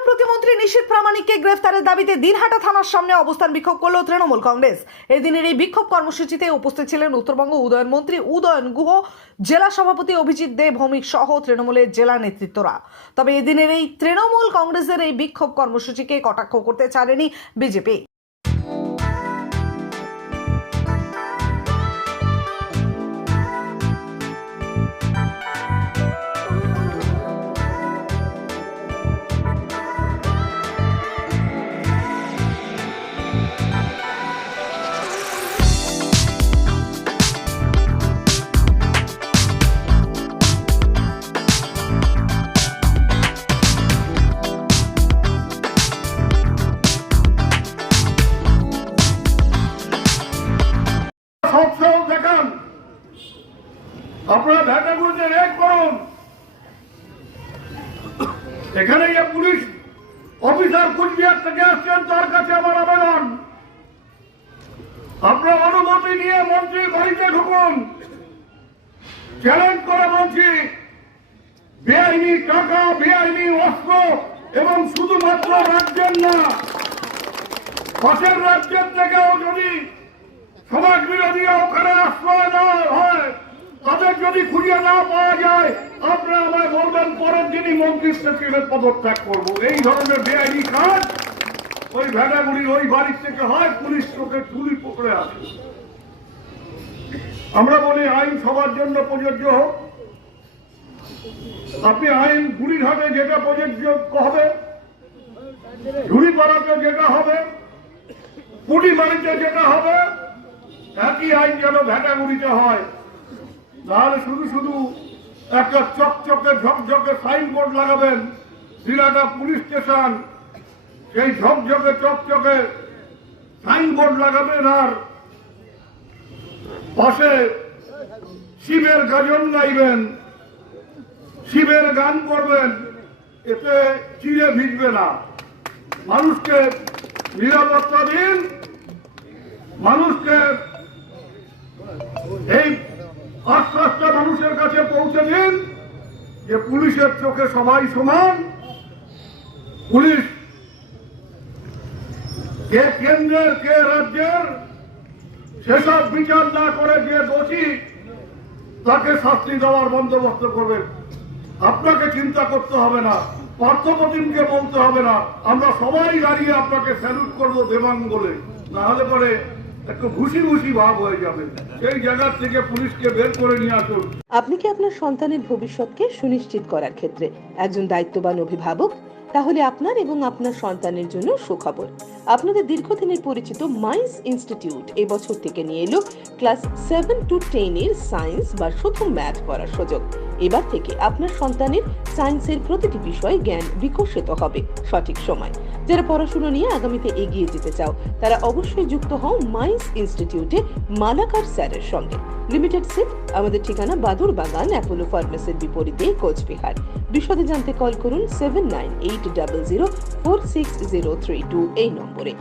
কেন্দ্রীয় প্রতিমন্ত্রী নিশীথ প্রামাণিককে গ্রেফতারের দাবিতে দিনহাটা থানার সামনে অবস্থান বিক্ষোভ করল তৃণমূল কংগ্রেস। এদিনের এই বিক্ষোভ কর্মসূচিতে উপস্থিত ছিলেন উত্তরবঙ্গ উদয়ন মন্ত্রী উদয়ন গুহ, জেলা সভাপতি অভিজিৎ দে, ভৌমিক সহ তৃণমূলের জেলা নেতৃত্বরা। তবে এদিনের এই তৃণমূল কংগ্রেসের এই বিক্ষোভ কর্মসূচিকে কটাক্ষ করতে ছাড়েনি বিজেপি। আপনারা ভ্যাটাগুলোতে রেড করুন। এখানে যে পুলিশ অফিসার কুচবিহার থেকে আসছেন, তার কাছে আমার আবেদন। আপনার অনুমতি নিয়ে মন্ত্রী বাড়িতে ঢুকুন। চ্যালেঞ্জ করে বলছি, বেআইনি টাকা, বেআইনি অস্ত্র এবং শুধুমাত্র রাজ্যের না, পাশের রাজ্যের থেকেও যদি সমাজ বিরোধীরা ওখানে আশ্রয় দেওয়া হয় তাদের যদি খুঁজে না পাওয়া যায় আপনারা আমায় বলবেন পরের দিনই মন্ত্রী থেকে পদত্যাগ করব। এই ধরনের বেআইনি কাজ ওই ভেড়াগুড়ির ওই বাড়ির থেকে হয়, পুলিশ চোখে তুলি পকড়ে আসে। আমরা বলি আইন সবার জন্য প্রযোজ্য হোক। আপনি আইন গুড়িঘাটে যেটা প্রযোজ্য হবে ঝুড়িপাড়াতে যেটা হবে পুটি বাড়িতে যেটা হবে, একই আইন যেন ভ্যাটাগুড়িতে হয়। তাহলে শুধু শুধু একটা চকচকে ঝকঝকে সাইনবোর্ড লাগাবেন দিনাটা পুলিশ স্টেশন। সেই ঝকঝকে চকচকে সাইনবোর্ড লাগাবেন আর পাশে শিবের গাজন গাইবেন, শিবের গান করবেন, এতে চিড়ে ভিজবে না। মানুষকে নিরাপত্তা দিন, মানুষকে পৌঁছে দিন যে পুলিশের চোখে সবাই সমান। পুলিশ কে কেন্দ্রের, কে রাজ্যের, সেসব বিচার না করে যে দোষী, তাকে শাস্তি দেওয়ার বন্দোবস্ত করবেন আপনাকে চিন্তা করতে হবে না, পার্থপ্রতিমকে বলতে হবে না। আমরা সবাই দাঁড়িয়ে আপনাকে স্যালুট করব দেবাঙ্গলে। না হলে পরে থেকে নিয়ে আপনি কি আপনার সন্তানের ভবিষ্যৎকে সুনিশ্চিত করার ক্ষেত্রে একজন দায়িত্ববান অভিভাবক? তাহলে আপনার এবং আপনার সন্তানের জন্য সুখবর। আপনাদের দীর্ঘদিনের পরিচিত মাইন্স ইনস্টিটিউট এবছর থেকে নিয়ে এলো ক্লাস সেভেন টু টেন এর সায়েন্স বা শুধু ম্যাথ পড়ার সুযোগ। এবার থেকে আপনার সন্তানের সায়েন্সের প্রতিটি বিষয়ে জ্ঞান বিকশিত হবে সঠিক সময়। যারা পড়াশুনো নিয়ে আগামীতে এগিয়ে যেতে চাও, তারা অবশ্যই যুক্ত হও মাইন্স ইনস্টিটিউটে মালাকার স্যারের সঙ্গে। লিমিটেড সিট, আমাদের ঠিকানা বাদুর বাগান, অ্যাপোলো ফার্মেসির বিপরীতে কোচবিহার। বিশদে জানতে কল করুন seven nine eight double zero four six zero three two এই নম্বরে।